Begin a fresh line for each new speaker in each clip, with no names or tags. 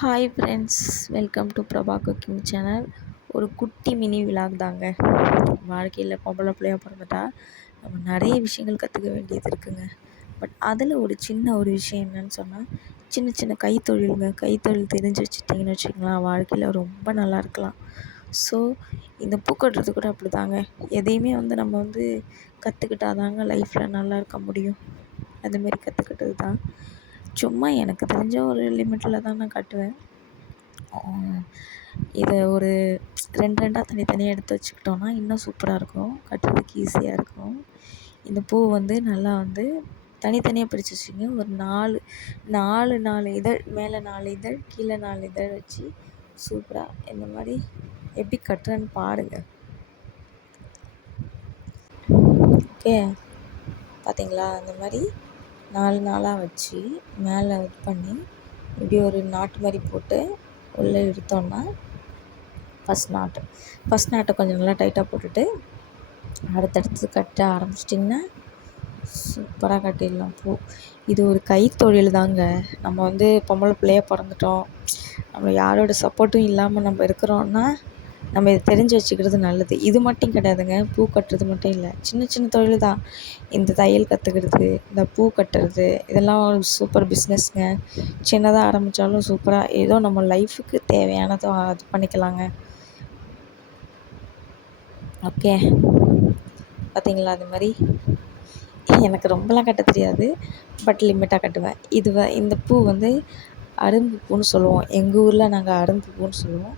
Hi friends welcome to Prabha cooking channel ஒரு குட்டி mini vlog தாங்க. வாழ்க்கையில் பொம்பளை பிள்ளையாக பிறந்துட்டா நம்ம நிறைய விஷயங்கள் கற்றுக்க வேண்டியது இருக்குங்க. பட் அதில் ஒரு சின்ன ஒரு விஷயம் என்னன்னு சொன்னால் சின்ன சின்ன கைத்தொழிலுங்க. கைத்தொழில் தெரிஞ்சு வச்சுட்டிங்கன்னு வச்சுக்கோங்களேன் வாழ்க்கையில் ரொம்ப நல்லா இருக்கலாம். ஸோ இந்த பூக்கட்டுறது கூட அப்படி தாங்க எதையுமே வந்து நம்ம வந்து கற்றுக்கிட்டா தாங்க லைஃப்பில் நல்லா இருக்க முடியும். அதுமாரி கற்றுக்கிட்டது தான் சும்மா எனக்கு தெரிஞ்ச ஒரு லிமிட்டில் தான் நான் கட்டுவேன். இதை ஒரு ரெண்டு ரெண்டாக தனித்தனியாக எடுத்து வச்சுக்கிட்டோன்னா இன்னும் சூப்பராக இருக்கும். கட்டுறதுக்கு ஈஸியாக இருக்கும். இந்த பூ வந்து நல்லா வந்து தனித்தனியாக பிரித்து வச்சுங்க ஒரு நாலு நாலு நாலு இதழ் மேலே நாலு இதழ் கீழே நாலு இதழ் வச்சு சூப்பராக இந்த மாதிரி எப்படி கட்டுறேன்னு பாருங்கள் ஓகே? பார்த்தீங்களா அந்த மாதிரி நாலு நாளாக வச்சு மேலே இது பண்ணி இப்படி ஒரு நாட்டு மாதிரி போட்டு உள்ளே இழுத்தோன்னா ஃபஸ்ட் நாட்டு. ஃபஸ்ட் நாட்டை கொஞ்சம் நல்லா டைட்டாக போட்டுட்டு அடுத்தடுத்து கட்ட ஆரம்பிச்சிட்டிங்கன்னா சூப்பராக கட்டிடலாம். பூ இது ஒரு கைத்தொழில் தாங்க. நம்ம வந்து பொம்பளை பிள்ளையாக பிறந்துட்டோம். நம்ம யாரோட சப்போர்ட்டும் இல்லாமல் நம்ம இருக்கிறோன்னா நம்ம இதை தெரிஞ்சு வச்சுக்கிறது நல்லது. இது மட்டும் கிடையாதுங்க. பூ கட்டுறது மட்டும் இல்லை. சின்ன சின்ன தொழில் தான். இந்த தையல் கற்றுக்கிறது இந்த பூ கட்டுறது இதெல்லாம் ஒரு சூப்பர் பிஸ்னஸ்ங்க சின்னதாக ஆரம்பித்தாலும் சூப்பராக ஏதோ நம்ம லைஃபுக்கு தேவையானதோ அது பண்ணிக்கலாங்க. ஓகே பார்த்தீங்களா அது மாதிரி? எனக்கு ரொம்பலாம் கட்ட தெரியாது. பட் லிமிட்டாக கட்டுவேன். இது இந்த பூ வந்து அரும்பு பூன்னு சொல்லுவோம். எங்கள் ஊரில் நாங்கள் அரும்பு பூன்னு சொல்லுவோம்.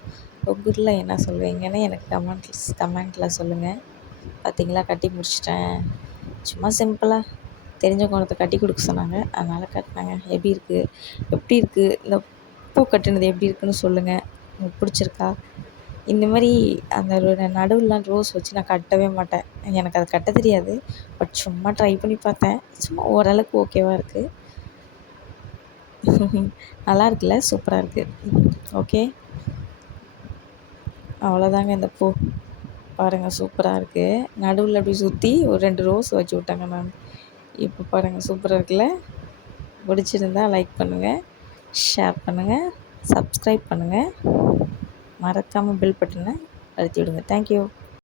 உங்கள் ஊரில் என்ன சொல்லுவீங்கன்னு எனக்கு கமெண்ட்ஸ் கமெண்ட்டில் சொல்லுங்கள் பார்த்தீங்களா கட்டி முடிச்சிட்டேன். சும்மா சிம்பிளாக தெரிஞ்சவங்க ஒருத்தர் கட்டி கொடுக்க சொன்னாங்க. அதனால் கட்டினாங்க. எப்படி இருக்குது எப்படி இருக்குது இந்த பூ கட்டினது எப்படி இருக்குன்னு சொல்லுங்கள் உங்களுக்கு பிடிச்சிருக்கா? இந்த மாதிரி அந்த நடுவில்லாம் ரோஸ் வச்சு நான் கட்டவே மாட்டேன். எனக்கு அது கட்ட தெரியாது. பட் சும்மா ட்ரை பண்ணி பார்த்தேன். சும்மா ஓரளவுக்கு ஓகேவாக இருக்குது நல்லா இருக்குல்ல? சூப்பராக இருக்குது ஓகே அவ்வளோதாங்க இந்த பூ. பாருங்கள் சூப்பராக இருக்குது நடுவில் அப்படி சுற்றி ஒரு ரெண்டு ரோஸ் வச்சு விட்டாங்க மேம் இப்போ பாருங்கள் சூப்பராக இருக்குல்ல? பிடிச்சிருந்தா லைக் பண்ணுங்கள் ஷேர் பண்ணுங்கள் சப்ஸ்கிரைப் பண்ணுங்கள் மறக்காமல் பில் பட்டனை அழுத்தி விடுங்க. தேங்க்யூ